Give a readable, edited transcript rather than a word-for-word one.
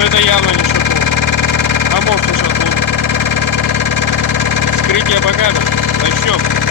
это явно не шатун. А может и шатун. Вскрытие по кадрам. Начнем.